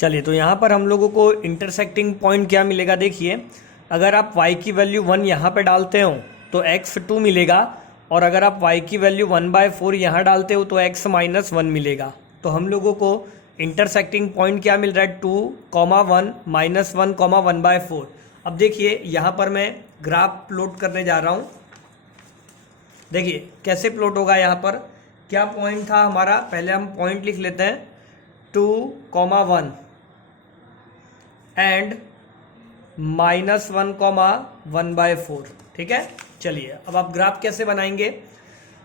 चलिए, तो यहाँ पर हम लोगों को इंटरसेक्टिंग पॉइंट क्या मिलेगा, देखिए अगर आप y की वैल्यू 1 यहाँ पे डालते हो तो x 2 मिलेगा, और अगर आप y की वैल्यू 1/4 यहाँ डालते हो तो x - 1 मिलेगा। तो हम लोगों को इंटरसेक्टिंग पॉइंट क्या मिल रहा है, 2, 1, -1, 1/4। अब देखिए यहाँ पर मैं ग्राफ प्लॉट करने जा रहा हूँ। देखिए कैसे प्लॉट होगा, यहाँ पर क्या पॉइंट था हमारा, पहले हम पॉइंट लिख लेते हैं, 2, 1 एंड -1, 1/4। ठीक है। चलिए अब आप ग्राफ कैसे बनाएंगे,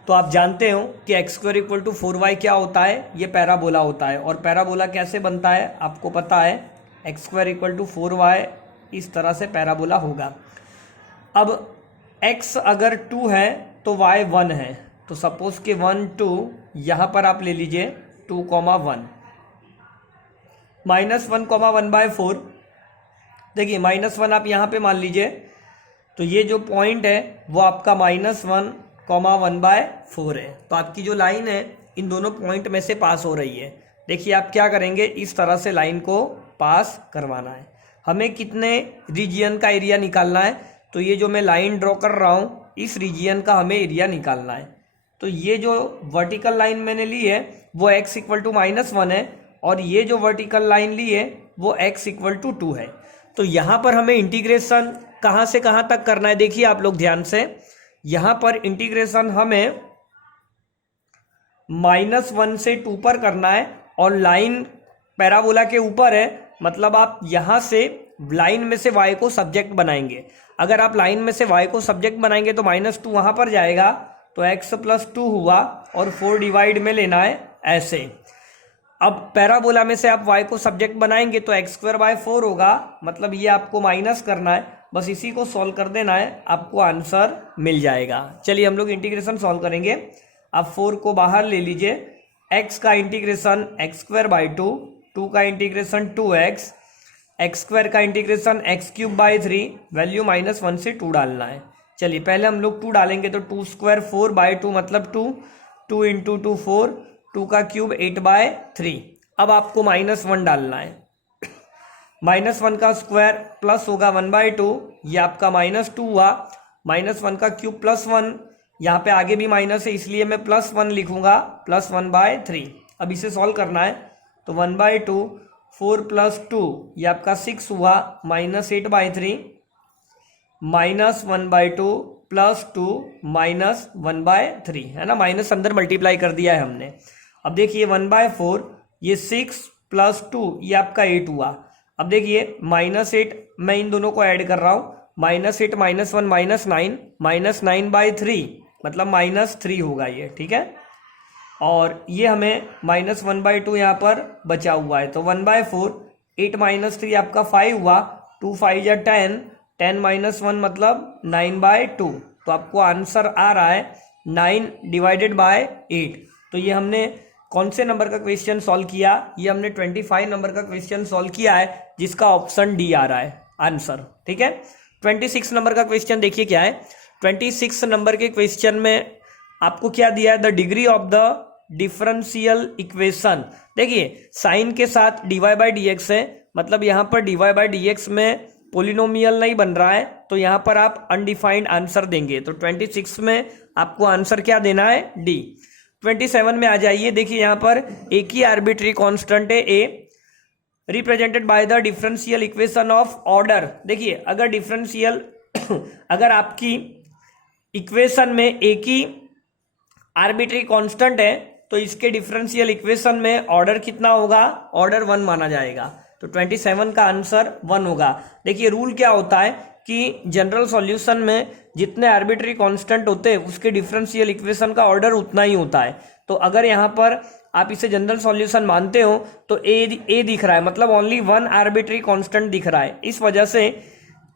तो आप जानते हो कि x² = 4y क्या होता है, ये पैराबोला होता है। और पैराबोला कैसे बनता है आपको पता है, x² = 4y, इस तरह से पैराबोला होगा। अब x अगर 2 है तो y 1 है, तो सपोज के 1, 2 यहाँ पर आप ले लीजिए 2, 1 -1, 1/4। देखिए -1 आप यहाँ पे मान लीजिए, तो ये जो पॉइंट है वो आपका -1, 1/4 है। तो आपकी जो लाइन है इन दोनों पॉइंट में से पास हो रही है। देखिए आप क्या करेंगे, इस तरह से लाइन को पास करवाना है। हमें कितने रीजियन का एरिया निकालना है, तो ये जो मैं लाइन ड्रॉ कर रहा हूँ इस रीजियन का हमें एरिया निकालना है। तो ये जो वर्टिकल लाइन मैंने ली है वो x = -1 है, और ये जो वर्टिकल लाइन ली है वो x = 2 है। तो यहाँ पर हमें इंटीग्रेशन कहाँ से कहाँ तक करना है, देखिए आप लोग ध्यान से, यहाँ पर इंटीग्रेशन हमें -1 से 2 पर करना है, और लाइन पैराबोला के ऊपर है, मतलब आप यहाँ से लाइन में से y को सब्जेक्ट बनाएंगे। अगर आप लाइन में से y को सब्जेक्ट बनाएंगे तो -2 वहाँ पर जाएगा, तो x + 2 हुआ, और 4 डिवाइड में लेना है ऐसे। अब पैराबोला में से आप y को सब्जेक्ट बनाएंगे तो x² / 4 होगा, मतलब ये आपको माइनस करना है, बस इसी को सॉल्व कर देना है, आपको आंसर मिल जाएगा। चलिए हम लोग इंटीग्रेशन सॉल्व करेंगे। आप 4 को बाहर ले लीजिए, x का इंटीग्रेशन x² / 2 का इंटीग्रेशन 2x, x² का इंटीग्रेशन x³ / 3, वैल्यू -1 से 2 डालना है। चलिए पहले हम लोग 2 डालेंगे, तो 2² 4/2 मतलब 2, 2 × 2 4, 2 का क्यूब 8/3। अब आपको -1 डालना है, -1 का स्क्वायर प्लस होगा 1/2, ये आपका -2 हुआ, -1 का क्यूब +1, यहाँ पे आगे भी माइनस है इसलिए मैं +1 लिखूंगा, +1/3। अब इसे सॉल्व करना है, तो 1/2, 4 + 2 ये आपका 6 हुआ, -8/3, -1/2 + 2 -1/3 है ना, माइनस अंदर मल्टीप्लाई कर दिया है हमने। अब देखिए 1/4, ये 6 + 2 ये आपका 8 हुआ। अब देखिए -8 मैं इन दोनों को ऐड कर रहा हूँ, -8 -1 -9, -9/3 मतलब -3 होगा ये, ठीक है। और ये हमें -1/2 यहाँ पर बचा हुआ है, तो 1/4, 8 - 3 आपका 5 हुआ, 2 5 या 10, 10 - 1 मतलब 9/2। तो आपको आंसर आ रहा है 9 / 8। तो ये हमने कौन से नंबर का क्वेश्चन सॉल्व किया, ये हमने 25 नंबर का क्वेश्चन सॉल्व किया है, जिसका ऑप्शन डी आ रहा है आंसर। ठीक है। 26 नंबर का क्वेश्चन देखिए क्या है। 26 नंबर के क्वेश्चन में आपको क्या दिया है, the degree of the differential equation. देखिए साइन के साथ dy/dx है, मतलब यहाँ पर dy/dx में पोलिनोमियल नहीं बन रहा है, तो यहाँ पर आप अनडिफाइंड आंसर देंगे। तो 26 में आपको आंसर क्या देना है, डी। 27 में आ जाइए, देखिए यहाँ पर एक ही आर्बिट्री कांस्टेंट है a, represented by the differential equation of order. देखिए अगर डिफरेंशियल अगर आपकी इक्वेशन में एक ही आर्बिट्री कांस्टेंट है तो इसके डिफरेंशियल इक्वेशन में ऑर्डर कितना होगा, ऑर्डर 1 माना जाएगा। तो 27 का आंसर 1 होगा। देखिए रूल क्या होता है कि जनरल सॉल्यूशन में जितने आर्बिट्री कांस्टेंट होते हैं उसके डिफरेंशियल इक्वेशन का ऑर्डर उतना ही होता है। तो अगर यहाँ पर आप इसे जनरल सॉल्यूशन मानते हो तो ए दिख रहा है, मतलब ओनली 1 आर्बिट्री कांस्टेंट दिख रहा है। इस वजह से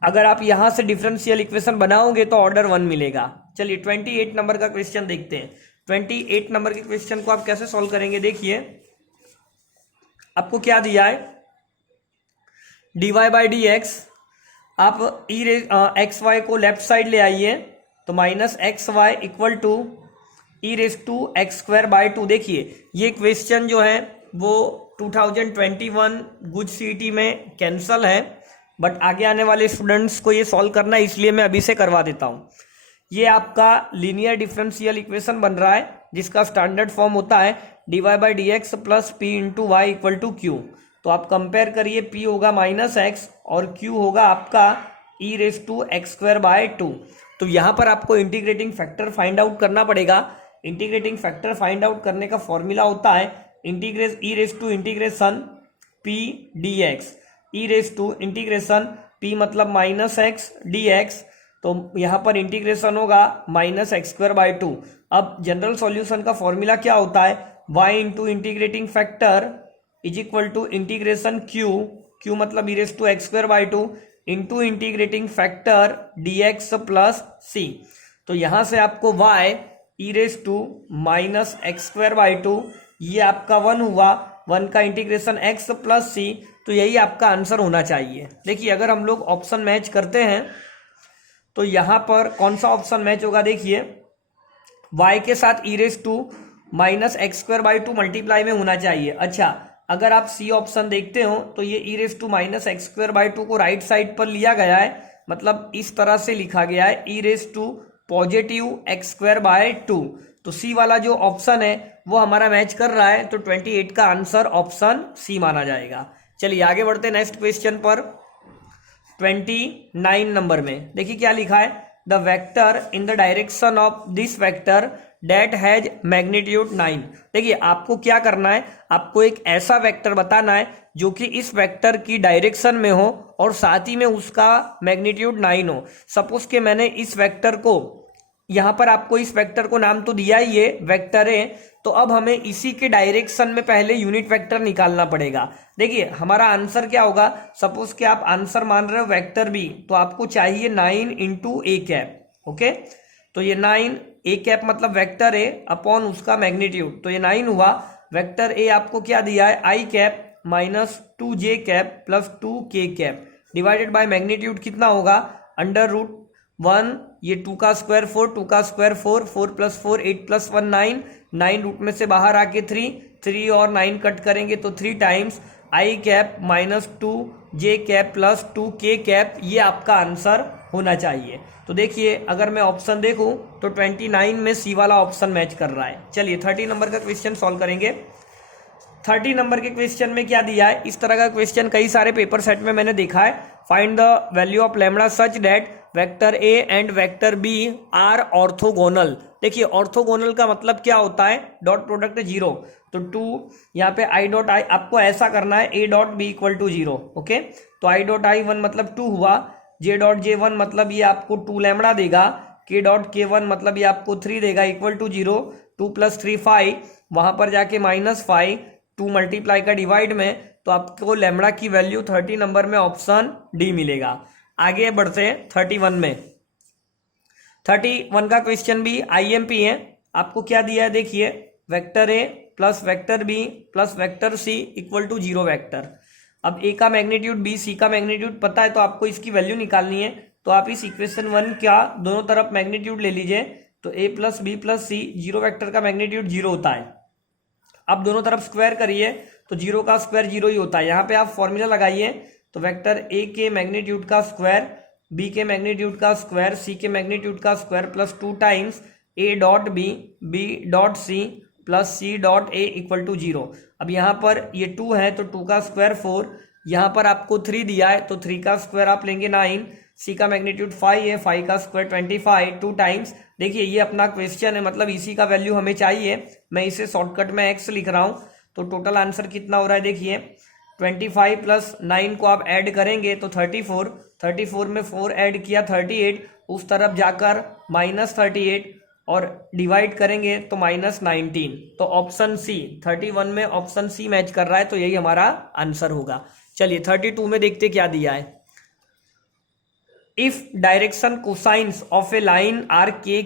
अगर आप यहाँ से डिफरेंशियल इक्वेशन बनाओगे तो ऑर्डर 1 मिलेगा। चलिए 28 नंबर का क्वेश्चन देखते हैं। 28 नंबर के क्वेश्चन को आप कैसे सॉल्व करेंगे, देखिए आपको क्या दिया है, dy/dx, आप xy को लेफ्ट साइड ले आइए, तो -xy = e⁻² x²/2। देखिए ये क्वेश्चन जो है वो 2021 गुज सीईटी में कैंसल है, बट आगे आने वाले स्टूडेंट्स को ये सॉल्व करना है, इसलिए मैं अभी से करवा देता हूँ। ये आपका लीनियर डिफरेंशियल इक्वेशन बन रहा है जिसका स्टैंडर्ड फॉर्म होता है dy/dx plus p into y equal to q. तो आप कंपेयर करिए, p होगा -x और q होगा आपका e⁻x²/2। तो यहाँ पर आपको इंटीग्रेटिंग फैक्टर फाइंड आउट करना पड़ेगा। इंटीग्रेटिंग फैक्टर फाइंड आउट करने का फॉर्मूला होता है integration p dx, integration p मतलब -x dx, तो यहाँ पर इंटीग्रेशन होगा -x²/2। अब जनरल सॉल्यूशन का फॉर्मूला क्या होता है, y into integrating factor is equal to integration q मतलब e⁻x²/2 into integrating factor dx plus c। तो यहाँ से आपको y e⁻x²/2 ये आपका 1 हुआ, 1 का इंटीग्रेशन x प्लस c, तो यही आपका आंसर होना चाहिए। देखिए अगर हम लोग ऑप्शन मैच करते हैं तो यहाँ पर कौन सा ऑप्शन मैच होगा, देखिए y के साथ e⁻x²/2 मल्टीप्लाई में होना चाहिए। अच्छा, अगर आप सी ऑप्शन देखते हो तो ये e⁻x²/2 को राइट साइड पर लिया गया है, मतलब इस तरह से लिखा गया है e⁻x²/2। तो सी वाला जो ऑप्शन है वो हमारा मैच कर रहा है, तो 28 का आंसर ऑप्शन सी माना जाएगा। चलिए आगे बढ़ते हैं नेक्स्ट क्वेश्चन पर। 29 नंबर में देखिए क्या लिखा है, the vector in the direction of this vector that has magnitude 9। देखिए आपको क्या करना है, आपको एक ऐसा वेक्टर बताना है जो कि इस वेक्टर की डायरेक्शन में हो और साथ ही में उसका मैग्नीट्यूड 9 हो। सपोज के मैंने इस वेक्टर को, यहाँ पर आपको इस वेक्टर को नाम तो दिया ही है वेक्टर है, तो अब हमें इसी के डायरेक्शन में पहले यूनिट वेक्टर निकालना पड़ेगा। देखिए हमारा आंसर क्या होगा, सपोज कि आप आंसर मान रहे हो वेक्टर बी, तो आपको चाहिए 9 इंटू ए कैप। ओके, तो ये 9 ए कैप मतलब वेक्टर ए अपॉन उसका मैग्नीट्यूड, तो ये 9 हुआ। वेक्टर ए आपको क्या दिया है, i cap -2j cap plus 2k cap divided by magnitude कितना होगा, √1, ये 2 का स्क्वायर 4, 2 का स्क्वायर 4, 4 + 4 8 + 1 9, 9 रूट में से बाहर आके 3 और 9 कट करेंगे तो 3 times I cap -2j cap plus 2k cap, ये आपका आंसर होना चाहिए। तो देखिए अगर मैं ऑप्शन देखूं तो 29 में सी वाला ऑप्शन मैच कर रहा है। चलिए 30 नंबर का क्वेश्चन सॉल्व करेंगे। 30 नंबर के क्वेश्चन में क्या दिया है, इस तरह का क्वेश्चन कई सारे पेपर सेट में मैंने देखा है। Find the value of lambda such that vector a and vector b are orthogonal. देखिए ऑर्थोगोनल का मतलब क्या होता है, डॉट प्रोडक्ट 0, तो 2 यहाँ पे आई डॉट आई, आपको ऐसा करना है a dot b equal to 0। Okay, तो आई डॉट आई 1 मतलब 2 हुआ, j डॉट जे 1 मतलब ये आपको 2 लैम्बडा देगा, k डॉट के 1 मतलब ये आपको 3 देगा इक्वल टू 0, 2 + 3 5, वहां पर जाके -5, 2 मल्टीप्लाई का डिवाइड में, तो आपको लैम्बडा की वैल्यू 30 नंबर में ऑप्शन डी मिलेगा। आगे बढ़ते हैं 31 में। 31 का क्वेश्चन भी आईएमपी है। आपको क्या दिया है, देखिए vector a plus vector b plus vector c equal to 0 vector. अब ए का मैग्नीट्यूड बी, सी का मैग्नीट्यूड पता है, तो आपको इसकी वैल्यू निकालनी है। तो आप इस इक्वेशन 1 का दोनों तरफ मैग्नीट्यूड ले लीजिए, तो ए प्लस बी प्लस सी, 0 वेक्टर का मैग्नीट्यूड 0 होता है। अब दोनों तरफ स्क्वायर करिए तो 0 का स्क्वायर 0 ही होता है। यहाँ पे आप फॉर्मूला लगाइए, तो वेक्टर ए के मैग्नीट्यूड का स्क्वायर, बी के मैग्नीट्यूड का स्क्वायर, सी के मैग्नीट्यूड का square plus 2 times A dot B, B dot C plus C dot A equal to 0। अब यहाँ पर ये 2 है तो 2 का स्क्वायर 4, यहाँ पर आपको 3 दिया है तो 3 का स्क्वायर आप लेंगे 9, सी का मैग्नीट्यूड 5 है, 5 का स्क्वायर 25, 2 टाइम्स। देखिए ये अपना क्वेश्चन है, मतलब इसी का वैल्यू हमें चाहिए। मैं इसे शॉर्टकट में x लिख रहा हूँ, तो टोटल आंसर कितना हो रहा है, देखिए 25 + 9 को आप ऐड करेंगे तो 34, 34 में 4 ऐड किया 38, उस तरफ जाकर -38 और डिवाइड करेंगे तो -19। तो ऑप्शन सी 31 में ऑप्शन सी मैच कर रहा है, तो यही हमारा आंसर होगा। चलिए 32 में देखते क्या दिया है। If direction cosines of a line are के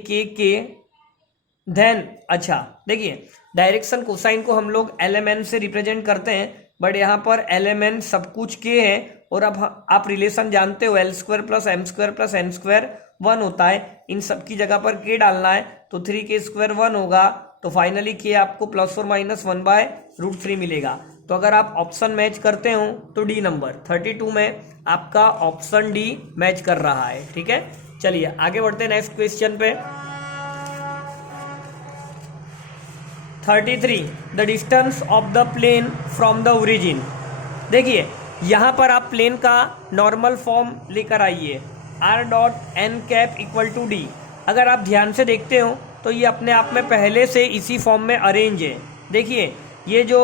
देन, अच्छा देखिए डायरेक्शन कोसाइन को हम लोग LMN से रिप्रेजेंट करते हैं, बट यहाँ पर LMN सब कुछ के है, और अब आप रिलेशन जानते हो L² + M² + N² 1 होता है। इन सब की जगह पर k डालना है, तो 3k² 1 होगा, तो फाइनली k आपको ± 1/√3 मिलेगा। तो अगर आप ऑप्शन मैच करते हो तो डी नंबर 32 में आपका ऑप्शन डी मैच कर रहा है। ठीक है, चलिए आगे बढ़ते हैं नेक्स्ट क्वेश्चन पे। 33 the distance of the plane from the origin. देखिए यहाँ पर आप प्लेन का नॉर्मल फॉर्म लेकर आइए, r dot n cap equal to d. अगर आप ध्यान से देखते हो तो ये अपने आप में पहले से इसी फॉर्म में अरेंज है। देखिए ये जो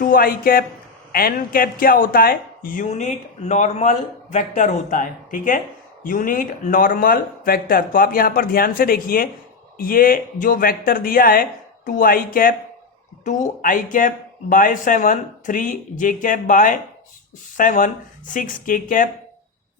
2i कैप n कैप क्या होता है, यूनिट नॉर्मल वेक्टर होता है। ठीक है, यूनिट नॉर्मल वेक्टर। तो आप यहाँ पर ध्यान से देखिए, ये जो वेक्टर दिया है 2i cap by 7, 3j cap by 7, 6k cap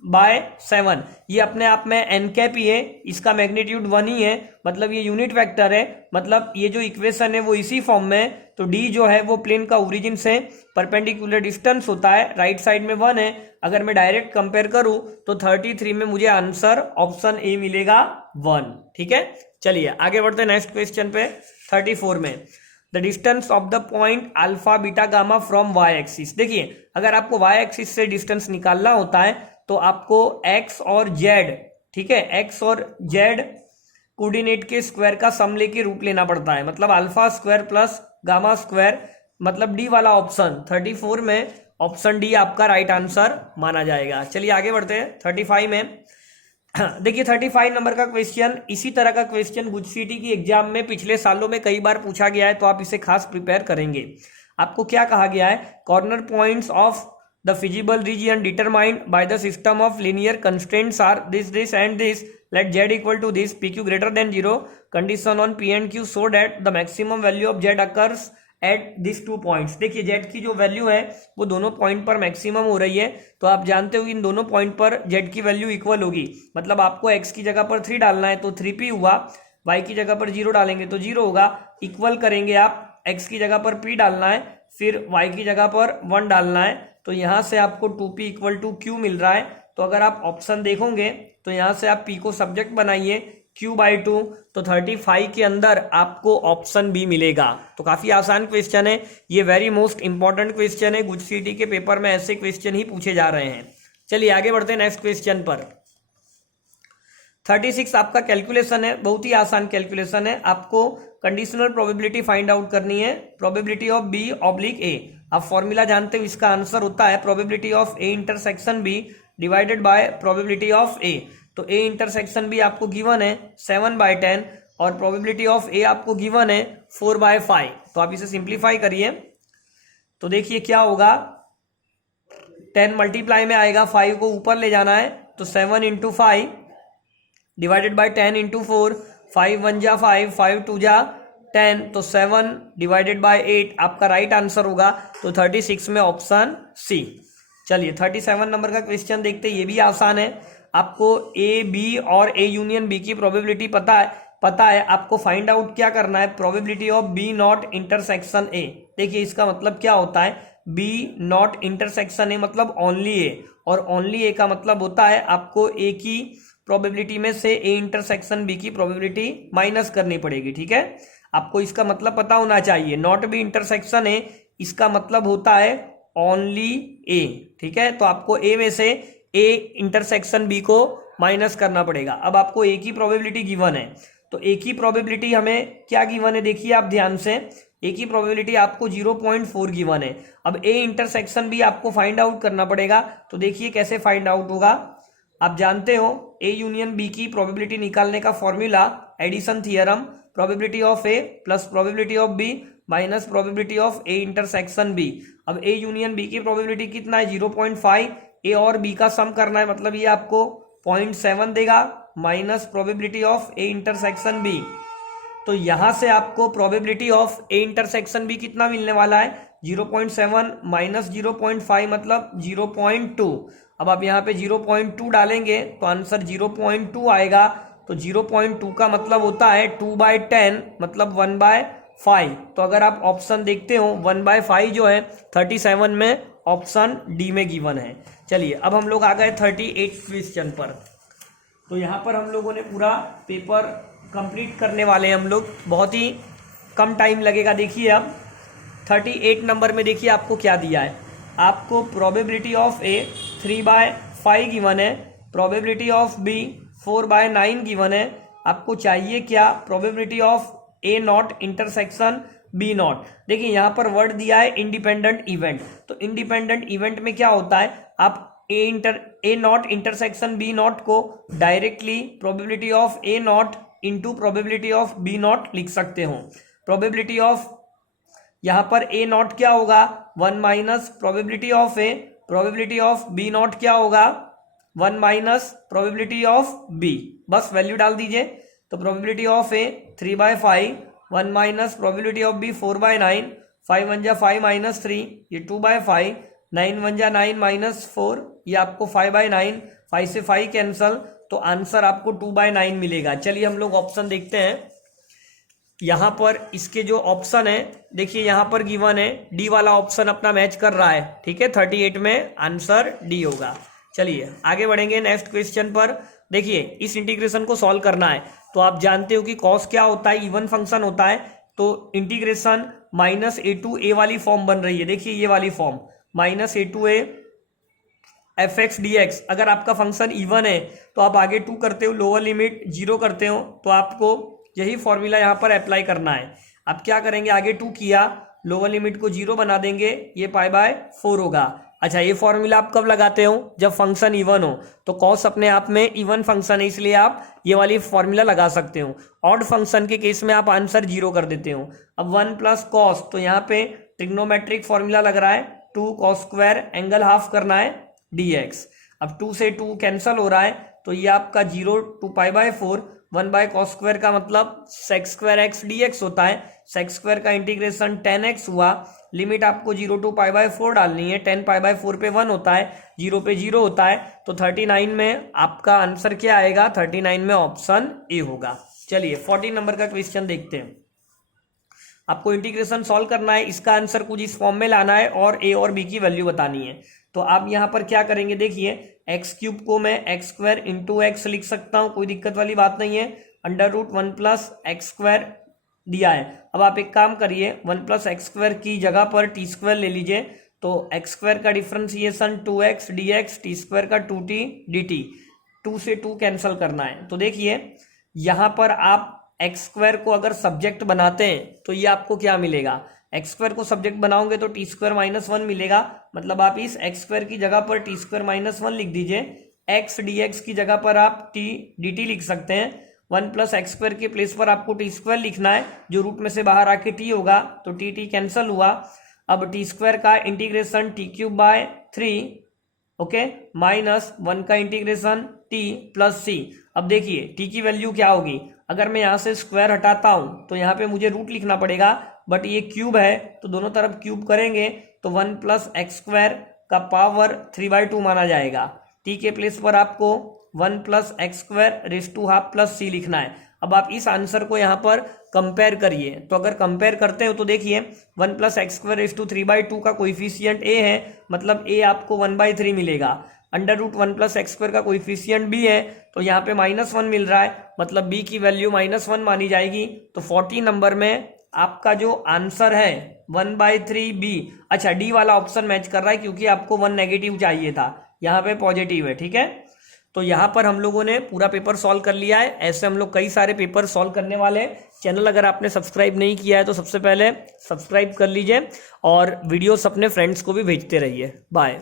by 7, ये अपने आप में n कैप ही है, इसका मैग्नीट्यूड 1 ही है, मतलब ये यूनिट वेक्टर है, मतलब ये जो इक्वेशन है वो इसी फॉर्म में है। तो d जो है वो प्लेन का ओरिजिन से परपेंडिकुलर डिस्टेंस होता है, राइट साइड में 1 है। अगर मैं डायरेक्ट कंपेयर करूं तो 33 में मुझे आंसर ऑप्शन ए मिलेगा 1। ठीक है, चलिए आगे बढ़ते हैं नेक्स्ट क्वेश्चन पे। 34 में the distance of the point alpha beta gamma from y axis. देखिए अगर आपको वाई एक्सिस से डिस्टेंस निकालना होता है तो आपको एक्स और जेड, ठीक है, एक्स और जेड कोऑर्डिनेट के स्क्वायर का सम लेके रूप लेना पड़ता है, मतलब alpha square plus gamma square, मतलब डी वाला ऑप्शन 34 में ऑप्शन डी आपका राइट आंसर माना जाएगा। चलिए आगे बढ़ते हैं 35 में। देखिए 35 नंबर का क्वेश्चन, इसी तरह का क्वेश्चन गुजसीटी की एग्जाम में पिछले सालों में कई बार पूछा गया है, तो आप इसे खास प्रिपेयर करेंगे। आपको क्या कहा गया है, corner points of the feasible region determined by the system of linear constraints are this and this, let z equal to this, p q greater than 0, condition on p and q so that the maximum value of z occurs at this 2 points. देखिए z की जो value है वो दोनों point पर maximum हो रही है, तो आप जानते हो इन दोनों पॉइंट पर z की वैल्यू इक्वल होगी, मतलब आपको x की जगह पर 3 डालना है तो 3p हुआ, y की जगह पर 0 डालेंगे तो 0 होगा, इक्वल करेंगे आप, x की जगह पर p डालना है, फिर y की जगह पर 1 डालना है, तो यहाँ से आपको 2p इक्वल टू q मिल रहा है। तो अगर आप ऑप्शन देखोगे तो यहाँ से आप p को सब्जेक्ट बनाइए, q/2, तो 35 के अंदर आपको ऑप्शन बी मिलेगा। तो काफी आसान क्वेश्चन है, ये वेरी मोस्ट इंपॉर्टेंट क्वेश्चन है, गुजसीटी के पेपर में ऐसे क्वेश्चन ही पूछे जा रहे हैं। चलिए आगे बढ़ते हैं नेक्स्ट क्वेश्चन पर। 36 आपका कैलकुलेशन है, बहुत ही आसान कैलकुलेशन है, आपको कंडीशनल प्रोबेबिलिटी फाइंड आउट करनी है, probability of B oblique A. आप फॉर्मूला जानते हो, इसका आंसर होता है probability of A intersection B divided by probability of A. तो ए इंटरसेक्शन बी आपको गिवन है 7/10 और प्रोबेबिलिटी ऑफ ए आपको गिवन है 4/5। तो आप इसे सिंप्लीफाई करिए तो देखिए क्या होगा, 10 मल्टीप्लाई में आएगा, 5 को ऊपर ले जाना है, तो 7 × 5 डिवाइडेड बाय 10 × 4, 5 1 जा 5, 5 2 जा 10, तो 7 डिवाइडेड बाय 8 आपका राइट आंसर होगा। तो 36 में ऑप्शन सी। चलिए 37 नंबर का क्वेश्चन देखते हैं, ये भी आसान है। आपको ए बी और ए यूनियन बी की प्रोबेबिलिटी पता है, आपको फाइंड आउट क्या करना है, probability of b not intersection a. देखिए इसका मतलब क्या होता है, बी नॉट इंटरसेक्शन ए मतलब ओनली ए, और ओनली ए का मतलब होता है आपको ए की प्रोबेबिलिटी में से ए इंटरसेक्शन बी की प्रोबेबिलिटी माइनस करनी पड़ेगी। ठीक है, आपको इसका मतलब पता होना चाहिए, नॉट बी इंटरसेक्शन ए, इसका मतलब होता है ओनली ए। ठीक है, तो आपको ए में से ए इंटरसेक्शन बी को माइनस करना पड़ेगा। अब आपको ए की प्रोबेबिलिटी गिवन है, तो ए की प्रोबेबिलिटी हमें क्या गिवन है, देखिए आप ध्यान से, ए की प्रोबेबिलिटी आपको 0.4 गिवन है। अब ए इंटरसेक्शन बी आपको फाइंड आउट करना पड़ेगा, तो देखिए कैसे फाइंड आउट होगा। आप जानते हो ए यूनियन बी की प्रोबेबिलिटी निकालने का formula addition theorem, probability of a plus probability of b minus probability of A intersection b. अब ए यूनियन बी की प्रोबेबिलिटी कितना है, 0.5, ए और बी का सम करना है, मतलब ये आपको 0.7 देगा, minus probability of A intersection b. तो यहां से आपको probability of A intersection b कितना मिलने वाला है, 0.7 माइनस 0.5 मतलब 0.2। अब आप यहाँ पे 0.2 डालेंगे तो आंसर 0.2 आएगा। तो 0.2 का मतलब होता है 2/10 मतलब 1/5। तो अगर आप ऑप्शन देखते हो 1/5 जो है 37 में ऑप्शन डी में गिवन है। चलिए अब हम लोग आ गए 38 क्वेश्चन पर। तो यहाँ पर हम लोगों ने पूरा पेपर कंप्लीट करने वाले हैं हम लोग, बहुत ही कम टाइम लगेगा। देखिए अब 38 नंबर में देखिए आपको क्या दिया है, आपको प्रोबेबिलिटी ऑफ ए 3/5 गिवन है, प्रोबेबिलिटी ऑफ बी 4/9 गिवन है, आपको चाहिए क्या, probability of a not intersection b not. देखिए यहाँ पर वर्ड दिया है इंडिपेंडेंट इवेंट, तो इंडिपेंडेंट इवेंट में क्या होता है, आप a not intersection b not को directly probability of a not into probability of b not लिख सकते हो। प्रोबेबिलिटी ऑफ यहाँ पर ए नॉट क्या होगा 1 minus probability of a, probability of b not क्या होगा 1 माइनस प्रोबेबिलिटी ऑफ बी, बस वैल्यू डाल दीजिए। तो probability of a 3/5, 1 minus probability of b 4/9, 5 1 जा 5 माइनस 3 ये 2/5, 9 1 जा 9 माइनस 4 ये आपको 5/9, 5 से 5 कैंसल, तो आंसर आपको 2/9 मिलेगा। चलिए हम लोग ऑप्शन देखते हैं। यहाँ पर इसके जो ऑप्शन है देखिए यहाँ पर गिवन है, डी वाला ऑप्शन अपना मैच कर रहा है, ठीक है, 38 में आंसर डी होगा। चलिए आगे बढ़ेंगे नेक्स्ट क्वेश्चन पर। देखिए इस इंटीग्रेशन को सॉल्व करना है, तो आप जानते हो कि कॉस क्या होता है, इवन फंक्शन होता है, तो इंटीग्रेशन -a to a वाली फॉर्म बन रही है। देखिए ये वाली form -a to a fx dx, अगर आपका फंक्शन इवन है तो आप आगे 2 करते हो, लोअर लिमिट 0 करते हो, तो आपको यही फॉर्मूला यहाँ पर अप्लाई करना है। आप क्या करेंगे, आगे 2 किया, लोअर लिमिट को 0 बना देंगे, ये π/4 होगा। अच्छा ये फॉर्मूला आप कब लगाते हो, जब फंक्शन इवन हो, तो कॉस अपने आप में इवन फंक्शन है, इसलिए आप ये वाली फॉर्मूला लगा सकते हो। ऑड फंक्शन के केस में आप आंसर 0 कर देते हो। अब 1 प्लस कॉस, तो यहाँ पे ट्रिग्नोमेट्रिक फॉर्मूला लग रहा है, 2 cos स्क्वायर एंगल हाफ करना है dx। अब 2 से 2 कैंसल हो रहा है, तो ये आपका 0 to π/4, 1/cos स्क्वायर का मतलब sec स्क्वायर x dx होता है, sec स्क्वायर का इंटीग्रेशन 10x हुआ, लिमिट आपको 0 to π/4 डालनी है, 10 π/4 पे 1 होता है, 0 पे 0 होता है, तो 39 में आपका आंसर क्या आएगा, 39 में ऑप्शन ए होगा। चलिए 14 नंबर का क्वेश्चन देखते हैं। आपको इंटीग्रेशन सॉल्व करना है, इसका आंसर कुछ इस फॉर्म में लाना है और ए और बी की वैल्यू बतानी है। तो आप यहाँ पर क्या करेंगे, देखिए x³ को मैं x² इंटू एक्स लिख सकता हूँ, कोई दिक्कत वाली बात नहीं है। √1 प्लस x² दिया है। अब आप एक काम करिए, 1 प्लस x² की जगह पर t² ले लीजिए, तो x² का डिफ्रेंसिएशन 2x dx, t² का 2t dt, 2 से 2 कैंसल करना है। तो देखिए यहाँ पर आप x² को अगर सब्जेक्ट बनाते हैं तो ये आपको क्या मिलेगा, x² को सब्जेक्ट बनाओगे तो t² -1 मिलेगा, मतलब आप इस x² की जगह पर t² -1 लिख दीजिए, x dx की जगह पर आप t dt लिख सकते हैं। 1 प्लस x² के प्लेस पर आपको t² लिखना है, जो रूट में से बाहर आके t होगा, तो t कैंसल हुआ। अब t² का इंटीग्रेशन t³/3 ओके, -1 का इंटीग्रेशन t प्लस c। अब देखिए t की वैल्यू क्या होगी, अगर मैं यहाँ से स्क्वायर हटाता हूँ तो यहाँ पे मुझे रूट लिखना पड़ेगा, बट ये क्यूब है तो दोनों तरफ क्यूब करेंगे तो 1 प्लस x² का पावर 3/2 माना जाएगा। t के प्लेस पर आपको 1 plus x² raise to half plus c लिखना है। अब आप इस आंसर को यहाँ पर कंपेयर करिए, तो अगर कंपेयर करते हो तो देखिए 1 प्लस x² रेज़ टू 3/2 का कोइफिशियंट a है, मतलब a आपको 1/3 मिलेगा। √1 प्लस x² का कोइफिशियंट b है, तो यहाँ पे -1 मिल रहा है, मतलब b की वैल्यू -1 मानी जाएगी। तो 40 नंबर में आपका जो आंसर है 1/3b। अच्छा डी वाला ऑप्शन मैच कर रहा है क्योंकि आपको 1 नेगेटिव चाहिए था, यहाँ पे पॉजिटिव है, ठीक है। तो यहाँ पर हम लोगों ने पूरा पेपर सॉल्व कर लिया है। ऐसे हम लोग कई सारे पेपर सॉल्व करने वाले हैं। चैनल अगर आपने सब्सक्राइब नहीं किया है तो सबसे पहले सब्सक्राइब कर लीजिए और वीडियोस अपने फ्रेंड्स को भी भेजते रहिए। बाय।